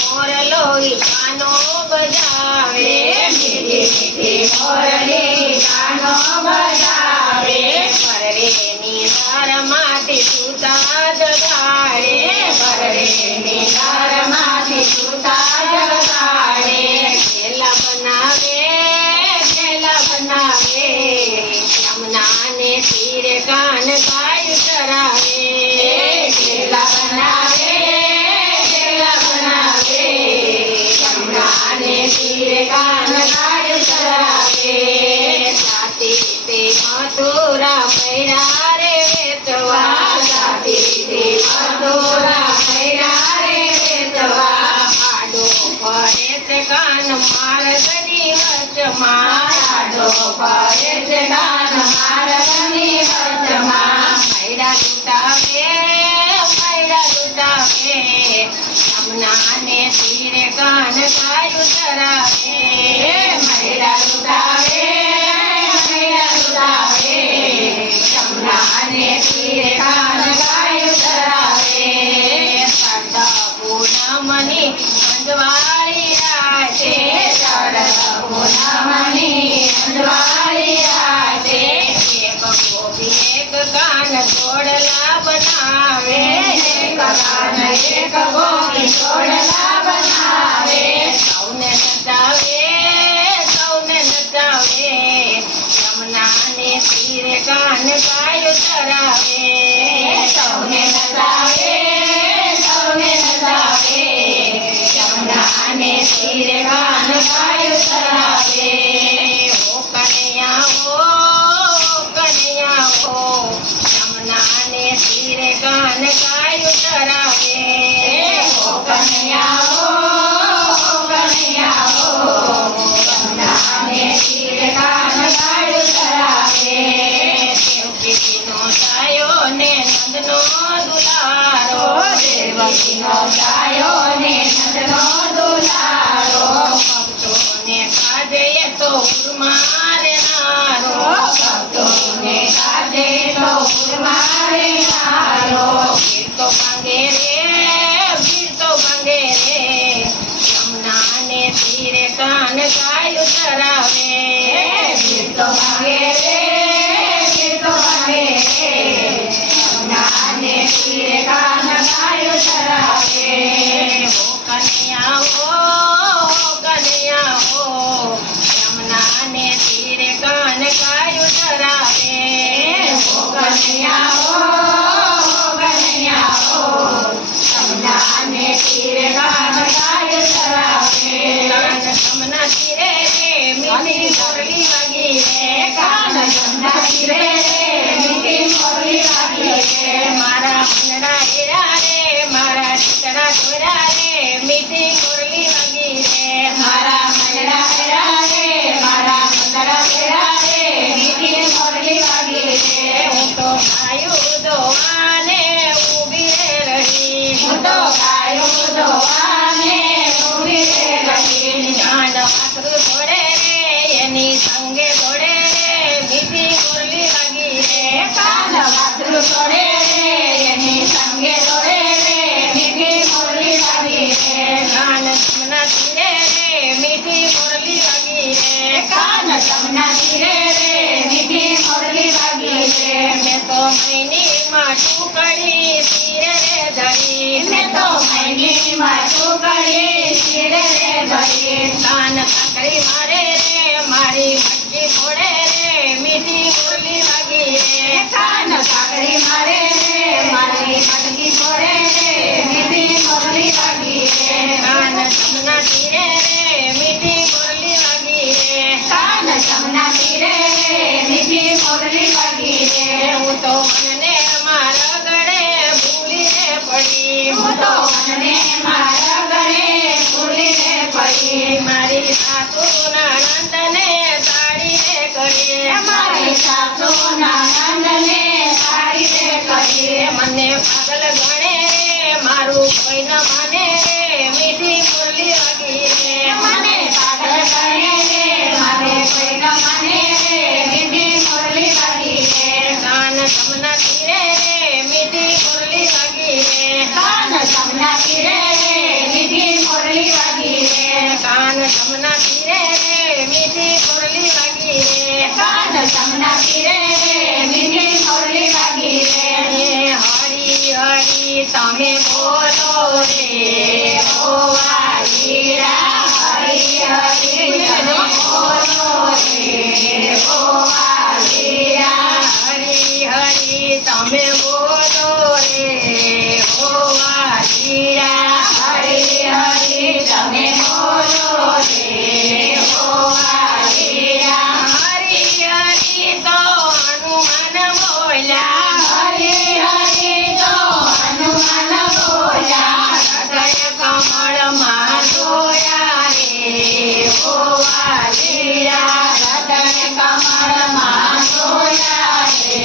મોરલો ગાનો બજાવે મીઠી મોરલી ગાનો બજાવે પરરેની દારમાંથી સૂતા જગાડે પરરેની દારમાંથી સૂતા જગાડે ખેલા બનાવે યમુનાને તીરે કાન ગાય ચરાવે ખેલા બનાવે તીરે કાન ગાય ચરાવે સાતી તે મથુરા મૈરા રે વેચવા સાતી તે મથુરા મૈરા રે વેચવા આડો પડે તે કાન માર્ગની વચમાં આડો પડે તે કાન માર્ગની વચમાં મૈરા લૂટાવે યમુનાને તીરે કાન ગાય ચરાવે મૈરા લૂટાવે યમુનાને તીરે કાન ગાય ચરાવે શરદ પૂનમની અંજવાળી રાતે શરદ પૂનમની અંજવાળી રાતે એક ગોપી એક કાન જોડલા બનાવે એક ગોપી જોડલા બનાવે સૌને નચાવે યમુનાને તીરે કાન ગાય ચરાવે સૌને નચાવે યમુનાને તીરે કાન ગાય ચરાવે ઓ કનૈયા યમુનાને તીરે કાન ગાય ચરાવે ઓ કનૈયા યમુનાને તીરે કાન ગાય ચરાવે દેવકીનો ગાયો ને નંદનો દુલારો દેવકીનો ગાયો ને નંદનો દુલારો ભક્તોને કાજે તો મારે નારો ભક્તોને કાજે તો મારે નારો ભીડ તો ભાંગે રે યમુનાને તીરે કાન ગાય ચરાવે ભીડ તો ભાંગે રે યમુનાને તીરે કાન ગાય ચરાવે ઓ કનૈયા યમુનાને તીરે કાન ગાય ચરાવે ઓ કનૈયા યમુનાને તીરે કાન ગાય ચરાવે કાન યમુના તીરે રે મીઠી મોરલી વાગી રે કાન યમુના તીરે રે મીઠી મોરલી વાગી રે મારા મનડા હેરા રે મારા ચિતડા ધોરા રે મીઠી મોરલી વાગી રે મારા મનડા હેરા રે મારા મનડા હેરા રે મીઠી મોરલી વાગી રે હું તો ગાયું દોવાને ઊભી રે રહી હું તો ગાયું દોવાને ઊભી રે રહી જાન વાસરું છોડે રે એની સંગે છોડે રે મીઠી મોરલી વાગી રે કાન વાસરું છોડે રે એની સંગે છોડે રે મીઠી મોરલી વાગી રે કાન યમુના તીરે રે મીઠી મોરલી વાગી રે કાન યમુના તીરે રે મીઠી મોરલી વાગી રે મેં તો મૈની માં ટુકડી તીરે રે ધરી મેં તો મૈની માં ટુકડી તીરે રે ધરી કાન કાકડી મારે રે મારી મટકી ફોડે રે મીઠી મોરલી વાગી રે કાન કાકડી મારે રે મારી મટકી ફોડે રે મીઠી મોરલી વાગી રે કાન યમુના તીરે રે મીઠી મોરલી વાગી રે કાન યમુના તીરે રે મીઠી મોરલી વાગી રે હું તો મનને મારા ગળે ભૂલીને પડી હું તો મનને મારા ગળે ભૂલીને પડી મારી સાસુ નણંદને મારી સાસુના નંદને સારી રે કરીએ. મને પાગલ ગણે મારું કોઈ ન માને મીઠી મુરલી વાગી મને પાગલ ગણે રે મારે કોઈ ન માને રે મીઠી મુરલી વાગી રે. કાન તમના તીરે મીઠી મુરલી વાગી કાન તમના તીરે રે મીઠી મુરલી વાગી રે. કાન તમના તીરે મીઠી મુરલી વાગી કાન તમના તીરે રે મીઠી મુરલી વાગી રે. હરી હરી તમે બોલો રે ઓ વાલીરા હરી હરી તમે બોલો રે. ઓ વાલીરા હરી હરી તમે બોલો રે ઓ વાલીરા. હરી હરી તમે બોલો રે. ઓ વાલીરા હરી હરી તો હનુમાન બોલ્યા હરી હરી તો હનુમાન બોલ્યા. હૃદય કમળમાં જોયા રે ઓ વાલીરા. હૃદય કમળમાં જોયા રે.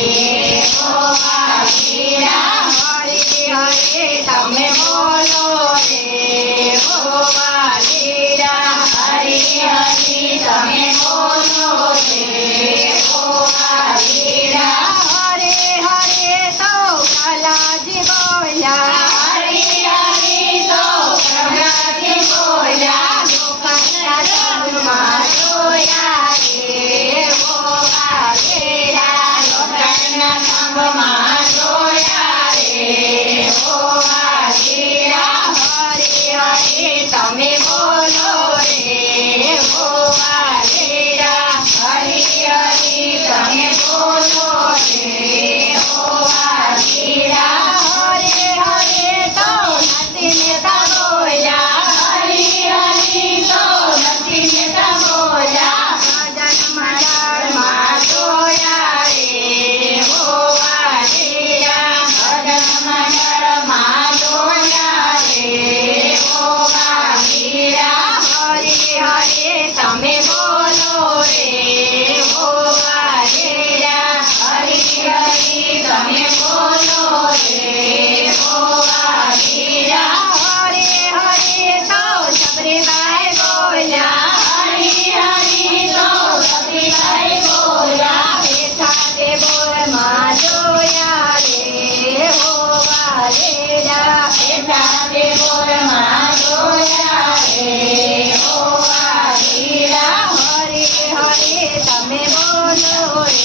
ઓ વાલીરા હરી હરી તમે બોલો રે ઓ વાલીરા. હરી હરી તમે બોલો રે. ઓ વાલીરા હરે હરે તો કાલાજી બોલ્યા હરી હરી તો પ્રહલાદે બોલ્યા. ગોપાલના રથમાં જોયા રે ઓ વાલીરા. લોટના ખાંભમાં જોયા રે. ઓ વાલીરા હરી હરી તમે બોલો રે ઓ વાલીરા. હરી હરી તમે બોલો રે. ઓ વાલીરા હરે હરે તો નથી નેતા બોલ્યા હરી હરી તો નથી નેતા બોલ્યા. જન્મમાં ડાળમાં જોયા રે ઓ વાલીરા. ભજનમાં જળમાં જોયા રે. ઓ વાલીરા હરી હરી તમે બોલો રે ઓ વાલીરા. હરી હરી તમે બોલો રે. ઓ વાલીરા હરે હરે તો સબરીબાઈ બોલ્યા હરી હરી તો સતીબાઈ બોલ્યા. બેઠા તે બોરમાં જોયા રે ઓ વાલીરા. બેટા તે બોરમાં જોયા રે. ઓ વાલીરા હરે હરે તમે બોલો રે